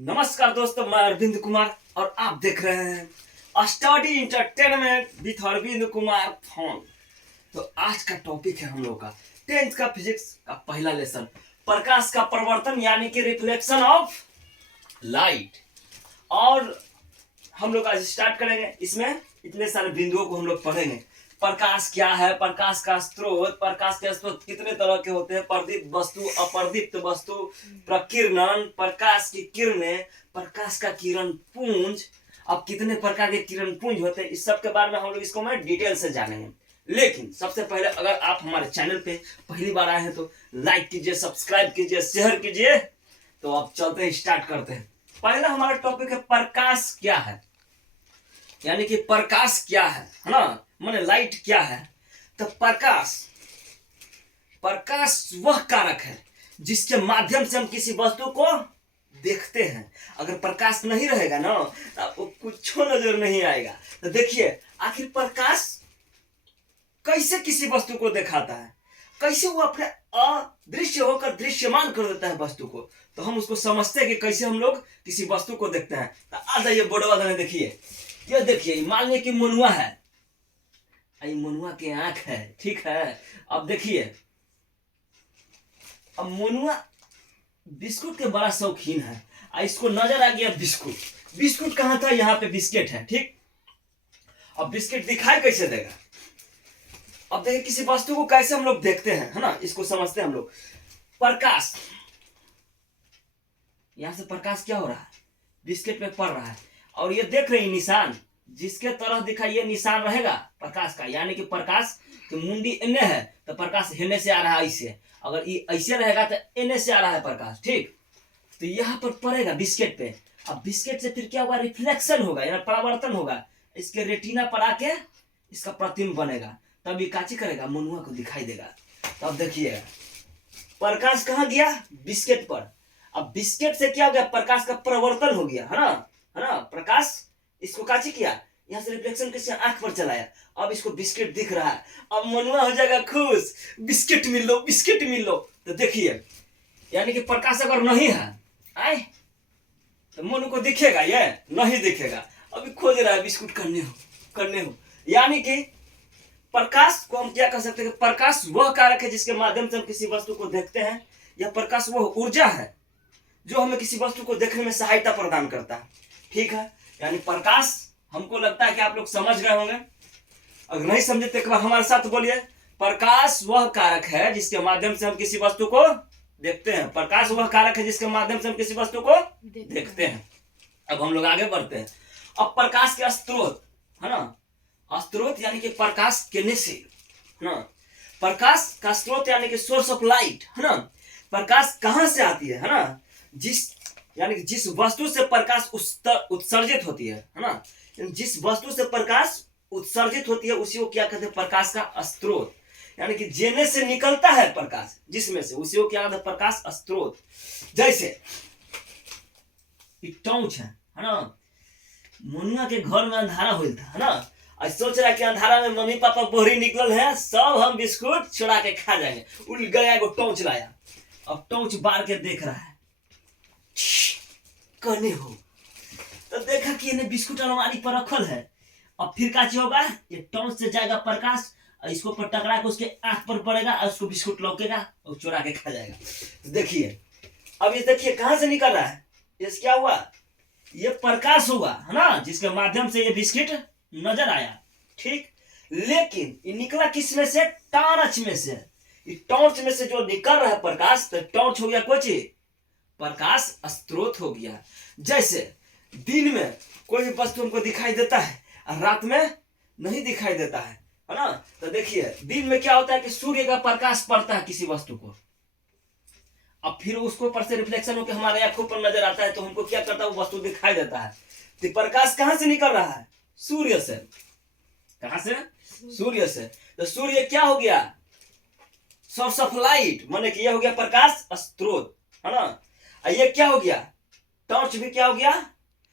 नमस्कार दोस्तों, मैं अरविंद कुमार और आप देख रहे हैं study entertainment with Arvind Kumar phone. तो आज का टॉपिक है हम लोग का 10th का फिजिक्स का पहला लेसन, प्रकाश का परिवर्तन यानी कि रिफ्लेक्शन ऑफ लाइट। और हम लोग आज स्टार्ट करेंगे। इसमें इतने सारे बिंदुओं को हम लोग पढ़ेंगे। प्रकाश क्या है, प्रकाश का स्रोत, प्रकाश के स्रोत कितने तरह के होते हैं, प्रदीप्त वस्तु, अप्रदीप्त वस्तु, प्रकीर्णन, प्रकाश की किरणें, प्रकाश का किरण पुंज, अब कितने प्रकार के किरण पुंज होते हैं, इस सब के बारे में हम लोग इसको मैं डिटेल से जानेंगे। लेकिन सबसे पहले अगर आप हमारे चैनल पे पहली बार आए हैं तो लाइक कीजिए, सब्सक्राइब कीजिए, शेयर कीजिए। तो अब चलते हैं, स्टार्ट करते हैं। पहला हमारा टॉपिक है प्रकाश क्या है, यानी कि प्रकाश क्या है ना, माने लाइट क्या है। तो प्रकाश वह कारक है जिसके माध्यम से हम किसी वस्तु को देखते हैं। अगर प्रकाश नहीं रहेगा ना तो आपको कुछ नजर नहीं आएगा। तो देखिए, आखिर प्रकाश कैसे किसी वस्तु को दिखाता है, कैसे वो अपने अदृश्य होकर दृश्यमान कर देता है वस्तु को। तो हम उसको समझते हैं कि कैसे हम लोग किसी वस्तु को देखते हैं। तो आ जाइए बोर्डवा देने, देखिए, ये देखिए, मान लीजिए कि मनुआ है, मनुआ की आंख है, ठीक है। अब देखिए, अब मनुआ बिस्कुट के बड़ा शौकीन है, इसको नजर आ गया बिस्कुट कहाँ था, यहाँ पे बिस्किट है, ठीक। अब बिस्किट दिखाई कैसे देगा। अब देखिए, किसी वस्तु को कैसे हम लोग देखते हैं, है ना, इसको समझते हैं हम लोग। प्रकाश, यहां से प्रकाश क्या हो रहा है, बिस्किट पे पड़ रहा है, और ये देख रहे हैं निशान, जिसके तरह दिखाई ये निशान रहेगा प्रकाश का, यानी कि प्रकाश की मुंडी एने है तो प्रकाश हेने से आ रहा है ऐसे, अगर ये ऐसे रहेगा तो एने से आ रहा है प्रकाश, ठीक। तो यहाँ पर पड़ेगा बिस्किट पे। अब बिस्किट से फिर क्या होगा, रिफ्लेक्शन होगा, यानी परावर्तन होगा, इसके रेटिना पर आके इसका प्रतिबिंब बनेगा, तब ये काची करेगा, मनुआ को दिखाई देगा। तो अब देखिए, प्रकाश कहाँ गया, बिस्किट पर। अब बिस्किट से क्या हो गया, प्रकाश का परिवर्तन हो गया, है ना, प्रकाश इसको काची किया, यहाँ से रिफ्लेक्शन किसी आंख पर चलाया, अब इसको बिस्किट दिख रहा है। अब मनुआ हो जाएगा खुश, बिस्किट मिल लो। तो देखिए, यानी कि प्रकाश अगर नहीं है तो मनु को दिखेगा, ये नहीं दिखेगा, अभी खोज रहा है बिस्कुट करने हो। यानी कि प्रकाश को हम क्या कह सकते हैं, प्रकाश वह कारक है जिसके माध्यम से हम किसी वस्तु को देखते हैं, या प्रकाश वह ऊर्जा है जो हमें किसी वस्तु को देखने में सहायता प्रदान करता है, ठीक है। यानी प्रकाश, हमको लगता है कि आप लोग समझ गए होंगे। अगर नहीं समझे तो एक बार हमारे साथ बोलिए, प्रकाश वह कारक है जिसके माध्यम से हम किसी वस्तु को देखते हैं। प्रकाश वह कारक है जिसके माध्यम से हम किसी वस्तु को देखते हैं। अब हम लोग आगे बढ़ते हैं। अब प्रकाश के स्रोत, है ना, स्रोत यानी कि प्रकाश किरण से, है ना, प्रकाश का स्रोत यानी कि सोर्स ऑफ लाइट, है ना। प्रकाश कहां से आती है ना, यानी कि जिस वस्तु से प्रकाश उत्सर्जित होती है ना, जिस वस्तु से प्रकाश उत्सर्जित होती है उसी को क्या कहते हैं, प्रकाश का स्रोत। यानी कि जेने से निकलता है प्रकाश, जिसमें से, उसी को क्या कहते हैं, प्रकाश स्रोत। जैसे टॉर्च है ना, मुन्ना के घर में अंधारा हुआ था, है ना, आज सोच रहा है कि अंधारा में मम्मी पापा बोरी निकल है, सब हम बिस्कुट चुरा के खा जाएंगे। उठ गया, एगो टॉर्च लाया, अब टॉर्च बार के देख रहा है, करने हो तो देखा कि इन्हें बिस्कुट अलमारी पर रखल है। अब फिर क्या होगा, ये टॉर्च से जाएगा प्रकाश, और इसको पर टकरा के उसके आंख पर पड़ेगा, और उसको बिस्कुट लौकेगा और चुरा के खा जाएगा। तो देखिए, अब ये देखिए कहां से निकल रहा है, ये क्या हुआ, ये प्रकाश हुआ, है ना, जिसके माध्यम से ये बिस्किट नजर आया, ठीक। लेकिन ये निकला किस में से, टॉर्च में से। टॉर्च में से जो निकल रहा है प्रकाश, तो टॉर्च हो गया कोई चीज, प्रकाश स्रोत हो गया। जैसे दिन में कोई भी वस्तु हमको दिखाई देता है और रात में नहीं दिखाई देता है ना। तो देखिए, दिन में क्या होता है कि सूर्य का प्रकाश पड़ता है किसी वस्तु को, अब फिर उसको ऊपर से रिफ्लेक्शन होकर हमारे आंखों पर नजर आता है, तो हमको क्या करता है, वो वस्तु दिखाई देता है। तो प्रकाश कहां से निकल रहा है, सूर्य से। कहां से, सूर्य से। तो सूर्य क्या हो गया, सोर्स ऑफ लाइट, माने कि यह हो गया प्रकाश स्रोत, है ना। ये क्या हो गया, टॉर्च भी क्या हो गया,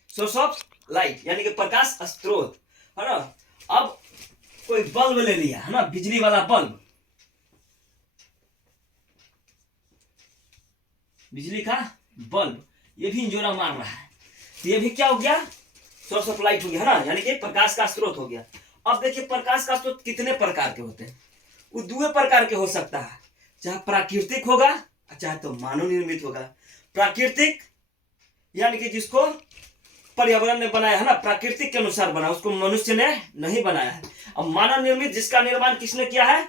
सोर्स ऑफ लाइट, यानी कि प्रकाश स्रोत, है ना। अब कोई बल्ब ले लिया, है ना, बिजली वाला बल्ब, बिजली का बल्ब, ये भी इंजोरा मार रहा है, तो ये भी क्या हो गया, सोर्स ऑफ लाइट हो गया, है ना, यानी कि प्रकाश का स्रोत हो गया। अब देखिए प्रकाश का स्रोत कितने प्रकार के होते हैं, वो दो प्रकार के हो सकता है, चाहे प्राकृतिक होगा चाहे तो मानव निर्मित होगा। प्राकृतिक यानी कि जिसको पर्यावरण ने बनाया है ना, प्राकृतिक के अनुसार बना, उसको मनुष्य ने नहीं बनाया है। अब मानव निर्मित जिसका निर्माण किसने किया है,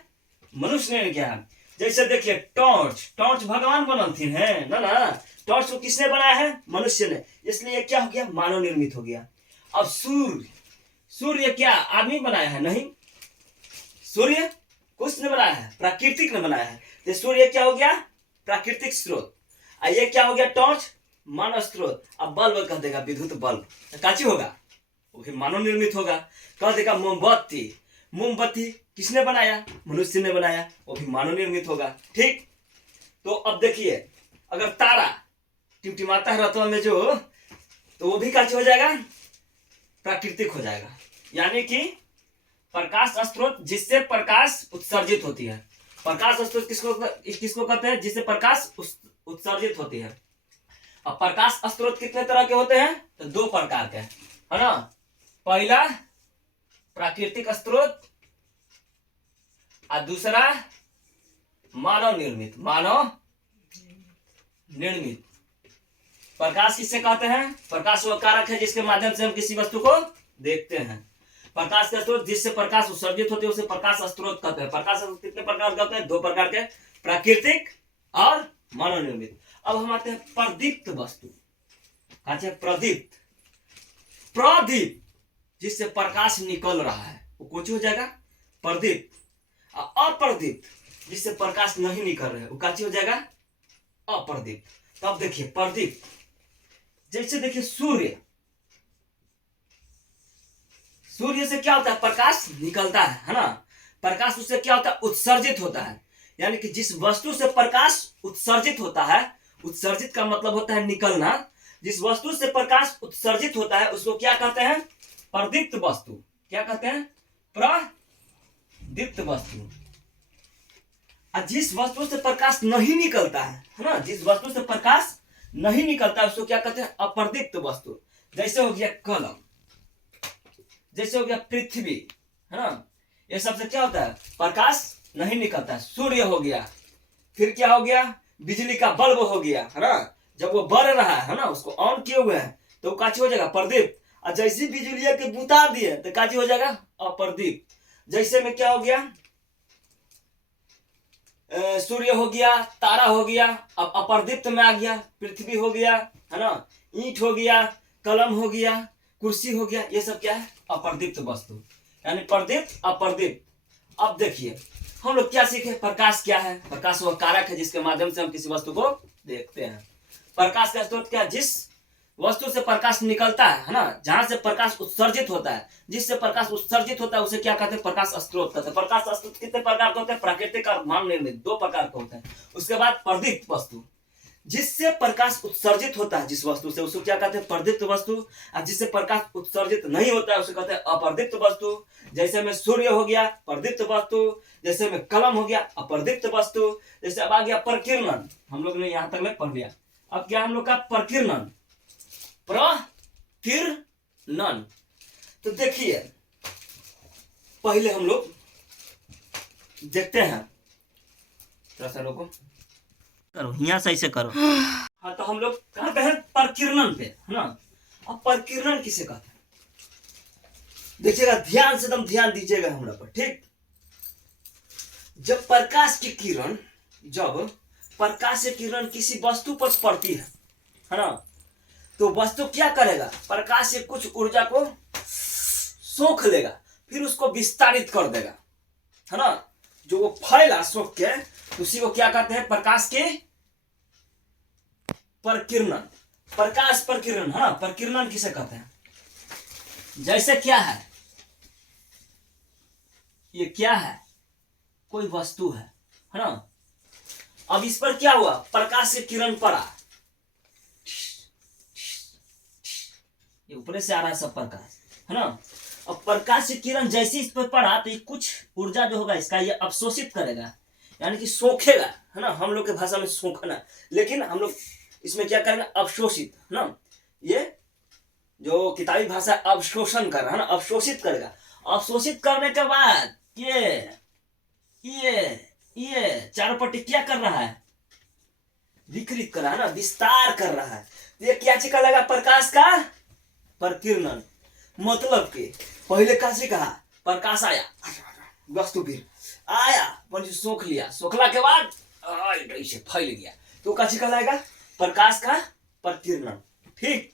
मनुष्य ने किया है। जैसे देखिए टॉर्च भगवान बनलथिन है ना, टॉर्च को किसने बनाया है, मनुष्य ने, इसलिए क्या हो गया, मानव निर्मित हो गया। अब सूर्य क्या आदमी बनाया है, नहीं, सूर्य कुछ ने बनाया है, प्राकृतिक ने बनाया है, तो सूर्य क्या हो गया, प्राकृतिक स्रोत। ये क्या हो गया, टॉर्च मानव स्रोत। अब बल्ब कह देगा विद्युत बल्ब, तो काची होगा, वो भी मानव निर्मित होगा। कह देगा मोमबत्ती किसने बनाया, मनुष्य ने बनाया, वो भी मानव निर्मित होगा। ठीक, तो अब देखिए अगर तारा टिमटिमाता है रातों में जो, तो वो भी काची हो जाएगा, प्राकृतिक हो जाएगा। यानी कि प्रकाश स्रोत जिससे प्रकाश उत्सर्जित होती है। प्रकाश स्रोत किसको कहते हैं, जिससे प्रकाश उत्सर्जित होती है। अब प्रकाश स्रोत कितने तरह के होते हैं, तो दो प्रकार के, है ना। पहला प्राकृतिक स्रोत और दूसरा मानव निर्मित। प्रकाश किससे कहते हैं, प्रकाश वह कारक है जिसके माध्यम से हम किसी वस्तु को देखते हैं। प्रकाश का स्रोत जिससे प्रकाश उत्सर्जित होती है उसे प्रकाश स्रोत कहते हैं। प्रकाश स्रोत कितने प्रकार के होते हैं, दो प्रकार के, प्राकृतिक और मानव निर्मित। अब हम आते हैं प्रदीप्त वस्तु, प्रदीप जिससे प्रकाश निकल रहा है वो कुछ हो जाएगा, प्रदीप्त। अप्रदीप्त जिससे प्रकाश नहीं निकल रहा है वो काची हो जाएगा, अप्रदीप्त। तब देखिए प्रदीप्त, जैसे देखिए सूर्य से क्या होता है, प्रकाश निकलता है ना, प्रकाश उससे क्या होता है, उत्सर्जित होता है। यानी कि जिस वस्तु से प्रकाश उत्सर्जित होता है, उत्सर्जित का मतलब होता है निकलना, जिस वस्तु से प्रकाश उत्सर्जित होता है उसको क्या कहते हैं, प्रदीप्त वस्तु। क्या कहते हैं, प्रदीप्त वस्तु। और जिस वस्तु से प्रकाश नहीं निकलता है ना, जिस वस्तु से प्रकाश नहीं निकलता है उसको क्या कहते हैं, अप्रदीप्त वस्तु। जैसे हो गया कलम, जैसे हो गया पृथ्वी, है ना, ये सबसे क्या होता है, प्रकाश नहीं निकलता है। सूर्य हो गया, फिर क्या हो गया, बिजली का बल्ब हो गया, है ना, जब वो बढ़ रहा है ना, उसको ऑन किए हुए हैं तो काची हो जाएगा, प्रदीप्त। और जैसे बिजली के बुता दिए तो काची हो जाएगा, अप्रदीप्त। जैसे में क्या हो गया, सूर्य हो गया, तारा हो गया, अब अप्रदीप्त में आ गया, पृथ्वी हो गया, है ना, ईंट हो गया, कलम हो गया, कुर्सी हो गया, ये सब क्या है, अप्रदीप्त वस्तु। यानी प्रदीप्त अप्रदीप्त। अब देखिए हम लोग क्या सीखे, प्रकाश क्या है, प्रकाश वह कारक है जिसके माध्यम से हम किसी वस्तु को देखते हैं। प्रकाश का स्रोत क्या है, जिस वस्तु से प्रकाश निकलता है ना, जहां से प्रकाश उत्सर्जित होता है, जिससे प्रकाश उत्सर्जित होता है उसे क्या कहते हैं, प्रकाश स्रोत कहते हैं। प्रकाश स्रोत कितने प्रकार के होते हैं, प्राकृतिक और मानव निर्मित, दो प्रकार के होते हैं। उसके बाद प्रदीप्त वस्तु, जिससे प्रकाश उत्सर्जित होता है जिस वस्तु से, उसको क्या कहते हैं, प्रदीप्त वस्तु। और जिससे प्रकाश उत्सर्जित नहीं होता है उसे कहते हैं अप्रदीप्त वस्तु। जैसे में सूर्य हो गया, प्रदीप्त वस्तु। जैसे में कलम हो गया, अप्रदीप्त वस्तु। जैसे अब आ गया प्रकीर्णन, हम लोग ने यहां तक में पढ़ लिया। अब क्या हम लोग का प्रकीर्णन, प्रकीर्णन। तो देखिए पहले हम लोग देखते हैं, थोड़ा सा रोको, करो यहाँ सही से करो। हाँ, तो हम लोग कहते हैं प्रकीर्णन पे, है ना। अब प्रकीर्णन किसे कहते हैं, देखिएगा ध्यान से, एकदम ध्यान दीजिएगा हमरा पर, ठीक। जब प्रकाश की किरण किसी वस्तु पर पड़ती है ना, तो वस्तु क्या करेगा, प्रकाश से कुछ ऊर्जा को सोख लेगा, फिर उसको विस्तारित कर देगा, है ना। जो वो फैला सोख के, उसी को क्या कहते हैं, प्रकाश के प्रकीर्णन, प्रकाश प्रकीर्णन, है ना। प्रकीर्णन किसे कहते हैं, जैसे क्या है, ये क्या है, कोई वस्तु है ना। अब इस पर क्या हुआ, प्रकाश से किरण पड़ा, ये ऊपर से आ रहा है सब प्रकाश, है ना। अब प्रकाश से किरण जैसे इस पर पड़ा तो ये कुछ ऊर्जा जो होगा इसका ये अवशोषित करेगा, यानी कि सोखेगा, है ना। हम लोग के भाषा में सोखना, लेकिन हम लोग इसमें क्या करेगा, अवशोषित, है ना, ये जो किताबी भाषा अवशोषण कर रहा है ना, अवशोषित करेगा। अवशोषित करने के बाद ये चारों पट्टी क्या कर रहा है, विकृत कर रहा है ना, विस्तार कर रहा है। ये क्या चीज का लगा, प्रकाश का प्रकीर्णन। मतलब कि पहले कैसे कहा, प्रकाश आया, वस्तु फिर आया, पर सोख लिया, सोखला के बाद ऐसे फैल गया, तो कैसे कहलाएगा, प्रकाश का प्रकीर्णन। ठीक,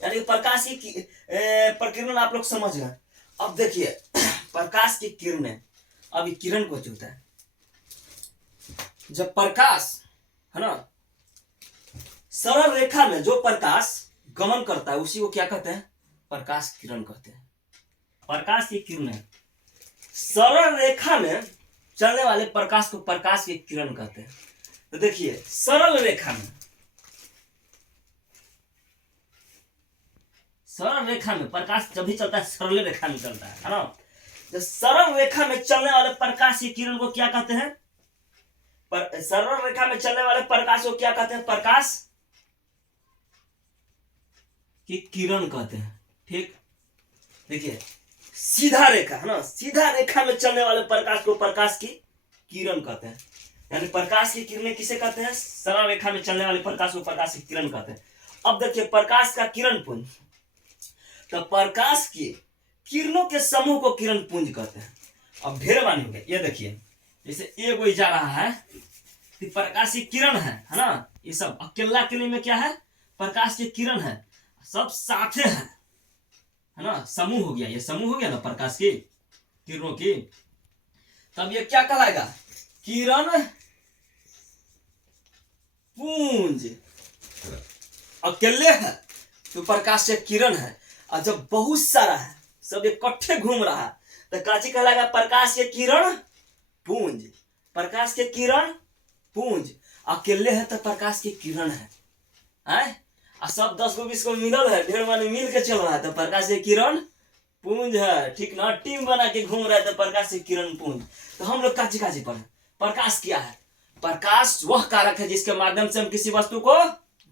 यानी प्रकाश की प्रकीर्णन आप लोग समझ गए। अब देखिए प्रकाश की किरणें, अभी किरण को होता है, जब प्रकाश, है ना, सरल रेखा में जो प्रकाश गमन करता है उसी को क्या कहते हैं, प्रकाश किरण कहते हैं। प्रकाश की किरणें सरल रेखा में चलने वाले प्रकाश को प्रकाश की किरण कहते हैं। तो देखिए सरल रेखा में प्रकाश जब भी चलता है सरल रेखा में चलता है ना। तो सरल रेखा में चलने वाले प्रकाश की किरण को क्या कहते हैं, सरल रेखा में चलने वाले प्रकाश को क्या कहते हैं, प्रकाश की किरण कहते हैं। ठीक, देखिए सीधा रेखा, है ना, सीधा रेखा में चलने वाले प्रकाश को प्रकाश की किरण कहते हैं। यानी प्रकाश की किरणें किसे कहते हैं, सरल रेखा में चलने वाले प्रकाश को प्रकाश की किरण कहते हैं। अब देखिए प्रकाश का किरण पुंज, तो प्रकाश की किरणों के समूह को किरण पुंज कहते हैं। अब ढेर मानी हो गए, ये देखिए जैसे एक जा रहा है, प्रकाश की किरण है ना, ये सब अकेला अकेले में क्या है, प्रकाश की किरण है, सब साथे है ना, समूह हो गया, ये समूह हो गया ना प्रकाश की किरणों की। तब ये क्या कहलाएगा, किरण पुंज। अकेले है तो प्रकाश से किरण है, और जब बहुत सारा है, सब इकट्ठे घूम रहा है, तो काची कहलाएगा, प्रकाश के किरण पुंज। प्रकाश के किरण पुंज, अकेले है तो प्रकाश की किरण है, और सब 10 को 20 को मिलल है, ढेर माने मिल के चल रहा है, तो प्रकाश के किरण पुंज है। ठीक ना, टीम बना के घूम रहा है तो प्रकाश के किरण पुंज। तो हम लोग काची काची पढ़े, प्रकाश क्या है, प्रकाश वह कारक है जिसके माध्यम से हम किसी वस्तु को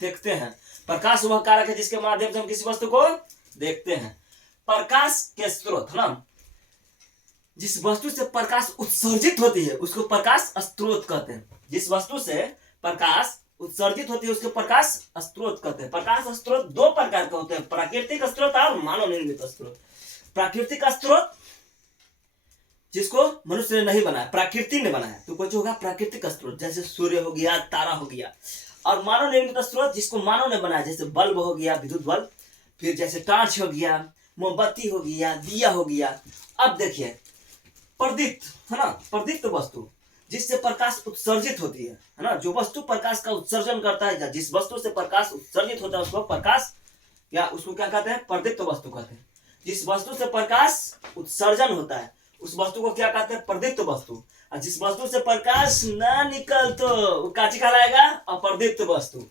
देखते हैं। प्रकाश वह कारक है जिसके माध्यम से हम किसी वस्तु को देखते हैं। प्रकाश के स्रोत, है ना, जिस वस्तु से प्रकाश उत्सर्जित होती है उसको प्रकाश स्रोत कहते हैं। जिस वस्तु से प्रकाश उत्सर्जित होती है उसको प्रकाश स्रोत कहते हैं। प्रकाश स्रोत दो प्रकार के होते हैं, प्राकृतिक स्रोत और मानव निर्मित स्रोत। प्राकृतिक स्रोत जिसको मनुष्य ने नहीं बनाया, प्रकृति ने बनाया, तो कुछ होगा प्राकृतिक स्रोत, जैसे सूर्य हो गया, तारा हो गया। और मानव निर्मित स्रोत जिसको मानव ने बनाया, जैसे बल्ब हो गया, विद्युत बल्ब, फिर जैसे टॉर्च हो गया, मोमबत्ती हो गया, दिया हो गया। अब देखिए प्रदीप्त, है ना, प्रदीप्त वस्तु जिससे प्रकाश उत्सर्जित होती है ना, जो वस्तु प्रकाश का उत्सर्जन करता है, जिस वस्तु से प्रकाश उत्सर्जित होता है उसको प्रकाश, या उसको क्या कहते हैं, प्रदीप्त वस्तु कहते हैं। जिस वस्तु से प्रकाश उत्सर्जन होता है उस वस्तु को क्या कहते हैं, प्रदीप्त वस्तु। और जिस वस्तु से प्रकाश ना निकल तो वो काची कहलाएगा, अप्रदीप्त वस्तु।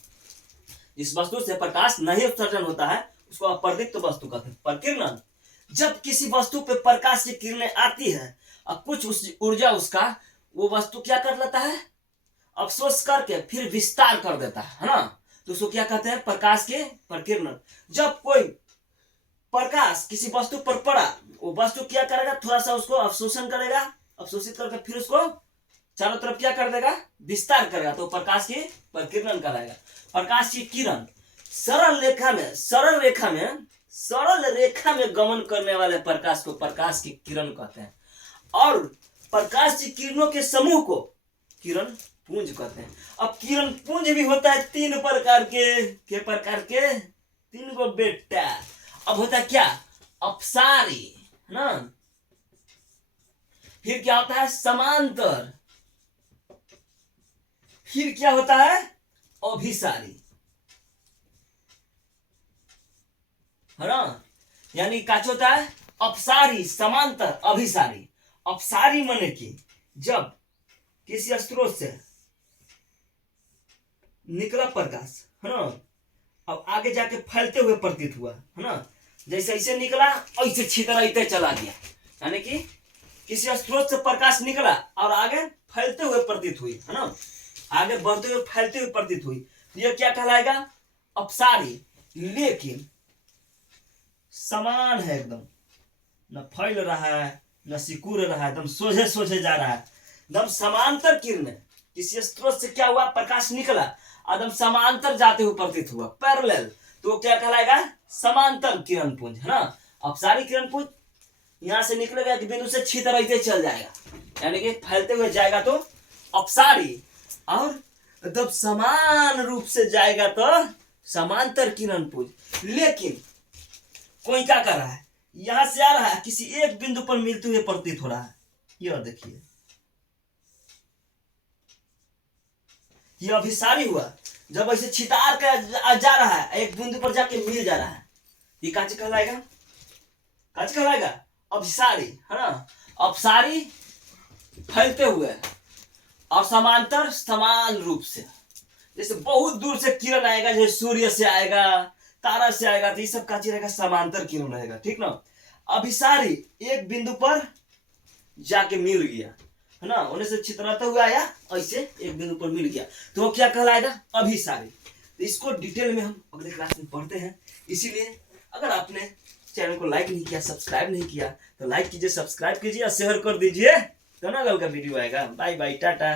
जिस वस्तु से प्रकाश नहीं उत्सर्जन होता है उसको अप्रदीप्त वस्तु कहते हैं। प्रकीर्णन, जब किसी वस्तु पे प्रकाश की किरणें आती है और कुछ ऊर्जा उसका वो वस्तु क्या कर लेता है, अवशोष करके फिर विस्तार कर देता है ना, तो उसको क्या कहते हैं, प्रकाश के प्रकीर्णन। जब कोई प्रकाश किसी वस्तु पर पड़ा, वो वस्तु क्या करेगा, थोड़ा सा उसको अवशोषण करेगा, अवशोषित करके फिर उसको चारों तरफ क्या कर देगा, विस्तार करेगा, तो प्रकाश की प्रकीर्णन कराएगा। प्रकाश की किरण सरल रेखा में गमन करने वाले प्रकाश को प्रकाश की किरण कहते हैं। और प्रकाश की किरणों के समूह को किरण पुंज कहते हैं। अब किरण पुंज भी होता है 3 प्रकार के प्रकार के, 3 गो बेटा। अब होता है क्या, अपसारी, है ना, फिर क्या होता है, समांतर, फिर क्या होता है, अभिसारी, है ना। यानी क्या होता है, अपसारी, समांतर, अभिसारी। अपसारी माने कि जब किसी स्रोत से निकला प्रकाश, है ना, अब आगे जाके फैलते हुए प्रतीत हुआ, है ना, जैसे ऐसे निकला ऐसे छितराते चला गया, यानी कि किसी स्रोत से प्रकाश निकला और आगे फैलते हुए प्रतीत हुई, है ना, आगे बढ़ते हुए फैलते हुए प्रतीत हुई, ये क्या कहलाएगा? अपसारी। लेकिन समान है एकदम, न फैल रहा है न सिकुड़ रहा है, एकदम सोझे सोझे जा रहा है, एकदम समांतर किरण। किसी स्रोत से क्या हुआ? प्रकाश निकला, एकदम समांतर जाते हुए प्रतीत हुआ, पैरेलल, तो क्या कहलाएगा? समांतर किरण पुंज, है ना। अपसारी किरण पुंज यहां से निकलेगा एक बिंदु से छितरते चल जाएगा, यानी कि फैलते हुए जाएगा तो अपसारी, और एकदम समान रूप से जाएगा तो समांतर किरण पुंज। लेकिन कोई क्या कर रहा है? यहां से आ रहा है, किसी एक बिंदु पर मिलते हुए प्रतीत हो रहा है। यह देखिए, यह अभिसारी हुआ, जब ऐसे छितार कर जा रहा है, एक बिंदु पर जाके मिल जा रहा है, ये काच कहलाएगा? काच कहलाएगा? अभिसारी, है ना। अपसारी फैलते हुए और समांतर समान रूप से, जैसे बहुत दूर से किरण आएगा, जैसे सूर्य से आएगा, तारा से आएगा, तो ये सब का रहेगा? समांतर किरण रहेगा, ठीक ना। अभिसारी एक बिंदु पर जाके मिल गया, है ना, उन्हें से छितराता हुआ आया, ऐसे एक बिंदु पर मिल गया, तो वो क्या कहलाएगा? अभिसारी। तो इसको डिटेल में हम अगले क्लास में पढ़ते हैं। इसीलिए अगर आपने चैनल को लाइक नहीं किया, सब्सक्राइब नहीं किया, तो लाइक कीजिए, सब्सक्राइब कीजिए और शेयर कर दीजिए, तो ना कल का वीडियो आएगा। Bye bye, Tata.